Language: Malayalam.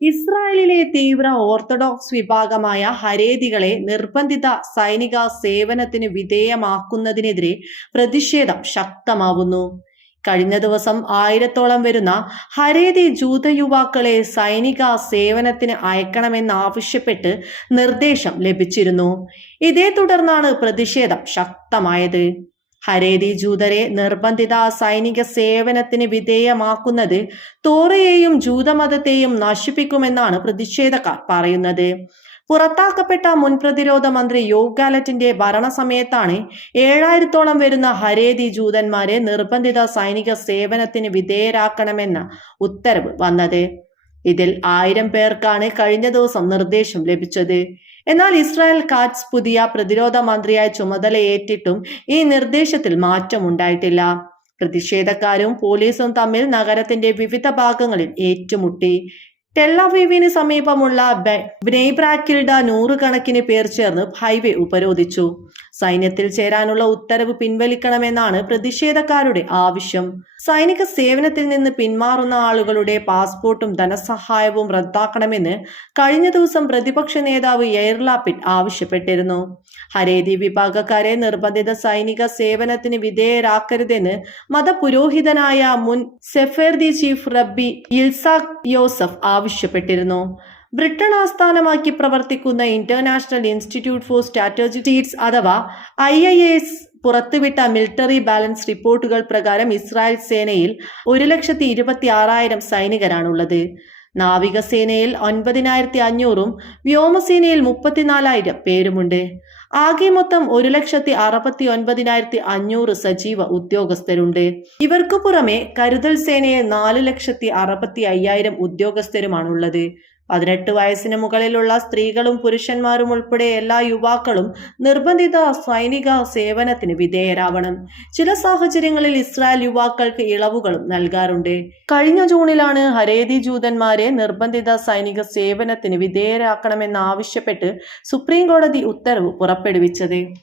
ഇസ്രായേലിലെ തീവ്ര ഓർത്തഡോക്സ് വിഭാഗമായ ഹരേതികളെ നിർബന്ധിത സൈനിക സേവനത്തിന് വിധേയമാക്കുന്നതിനെതിരെ പ്രതിഷേധം ശക്തമാവുന്നു. കഴിഞ്ഞ ദിവസം ആയിരത്തോളം വരുന്ന ഹരേതി ജൂത യുവാക്കളെ സൈനിക സേവനത്തിന് അയക്കണമെന്നാവശ്യപ്പെട്ട് നിർദ്ദേശം ലഭിച്ചിരുന്നു. ഇതേ തുടർന്നാണ് പ്രതിഷേധം ശക്തമായത്. ഹരേതി ജൂതരെ നിർബന്ധിത സൈനിക സേവനത്തിന് വിധേയമാക്കുന്നത് തോറയെയും ജൂതമതത്തെയും നശിപ്പിക്കുമെന്നാണ് പ്രതിഷേധക്കാർ പറയുന്നത്. പുറത്താക്കപ്പെട്ട മുൻ പ്രതിരോധ മന്ത്രി യോഗ് ഗാലറ്റിന്റെ ഭരണസമയത്താണ് ഏഴായിരത്തോളം വരുന്ന ഹരേതി ജൂതന്മാരെ നിർബന്ധിത സൈനിക സേവനത്തിന് വിധേയരാക്കണമെന്ന ഉത്തരവ് വന്നത്. ഇതിൽ ആയിരം പേർക്കാണ് കഴിഞ്ഞ ദിവസം നിർദ്ദേശം ലഭിച്ചത്. എന്നാൽ ഇസ്രായേൽ കാറ്റ്സ് പുതിയ പ്രതിരോധ മന്ത്രിയായി ചുമതലയേറ്റിട്ടും ഈ നിർദ്ദേശത്തിൽ മാറ്റമുണ്ടായിട്ടില്ല. പ്രതിഷേധക്കാരും പോലീസും തമ്മിൽ നഗരത്തിന്റെ വിവിധ ഭാഗങ്ങളിൽ ഏറ്റുമുട്ടി. ടെല്ലവീവിന് സമീപമുള്ള ബ്നെയ്ബ്രാക്കിൽഡ നൂറുകണക്കിന് പേർ ചേർന്ന് ഹൈവേ ഉപരോധിച്ചു. സൈന്യത്തിൽ ചേരാനുള്ള ഉത്തരവ് പിൻവലിക്കണമെന്നാണ് പ്രതിഷേധക്കാരുടെ ആവശ്യം. സൈനിക സേവനത്തിൽ നിന്ന് പിന്മാറുന്ന ആളുകളുടെ പാസ്പോർട്ടും ധനസഹായവും റദ്ദാക്കണമെന്ന് കഴിഞ്ഞ ദിവസം പ്രതിപക്ഷ നേതാവ് എയർലാപിറ്റ് ആവശ്യപ്പെട്ടിരുന്നു. ഹരേതി വിഭാഗക്കാരെ നിർബന്ധിത സൈനിക സേവനത്തിന് വിധേയരാക്കരുതെന്ന് മതപുരോഹിതനായ മുൻ സെഫേർദി ചീഫ് റബ്ബി ഇൽസാഖ് യോസഫ് ആവശ്യപ്പെട്ടിരുന്നു. ബ്രിട്ടൻ ആസ്ഥാനമാക്കി പ്രവർത്തിക്കുന്ന ഇന്റർനാഷണൽ ഇൻസ്റ്റിറ്റ്യൂട്ട് ഫോർ സ്ട്രാറ്റജിക്സ് അഥവാ ഐ ഐ എസ് പുറത്തുവിട്ട മിലിറ്ററി ബാലൻസ് റിപ്പോർട്ടുകൾ പ്രകാരം ഇസ്രായേൽ സേനയിൽ ഒരു ലക്ഷത്തി ഇരുപത്തി ആറായിരം സൈനികരാണുള്ളത്. നാവികസേനയിൽ ഒൻപതിനായിരത്തി അഞ്ഞൂറും വ്യോമസേനയിൽ മുപ്പത്തിനാലായിരം പേരുമുണ്ട്. ആകെ മൊത്തം ഒരു ലക്ഷത്തി അറുപത്തി ഒൻപതിനായിരത്തി അഞ്ഞൂറ് സജീവ ഉദ്യോഗസ്ഥരുണ്ട്. ഇവർക്കു പുറമെ കരുതൽ സേനയെ നാല് ലക്ഷത്തി അറുപത്തി അയ്യായിരം ഉദ്യോഗസ്ഥരുമാണുള്ളത്. പതിനെട്ട് വയസ്സിന് മുകളിലുള്ള സ്ത്രീകളും പുരുഷന്മാരും ഉൾപ്പെടെ എല്ലാ യുവാക്കളും നിർബന്ധിത സൈനിക സേവനത്തിന് വിധേയരാവണം. ചില സാഹചര്യങ്ങളിൽ ഇസ്രായേൽ യുവാക്കൾക്ക് ഇളവുകളും നൽകാറുണ്ട്. കഴിഞ്ഞ ജൂണിലാണ് ഹരേതി ജൂതന്മാരെ നിർബന്ധിത സൈനിക സേവനത്തിന് വിധേയരാക്കണമെന്നാവശ്യപ്പെട്ട് സുപ്രീം കോടതി ഉത്തരവ് പുറപ്പെടുവിച്ചത്.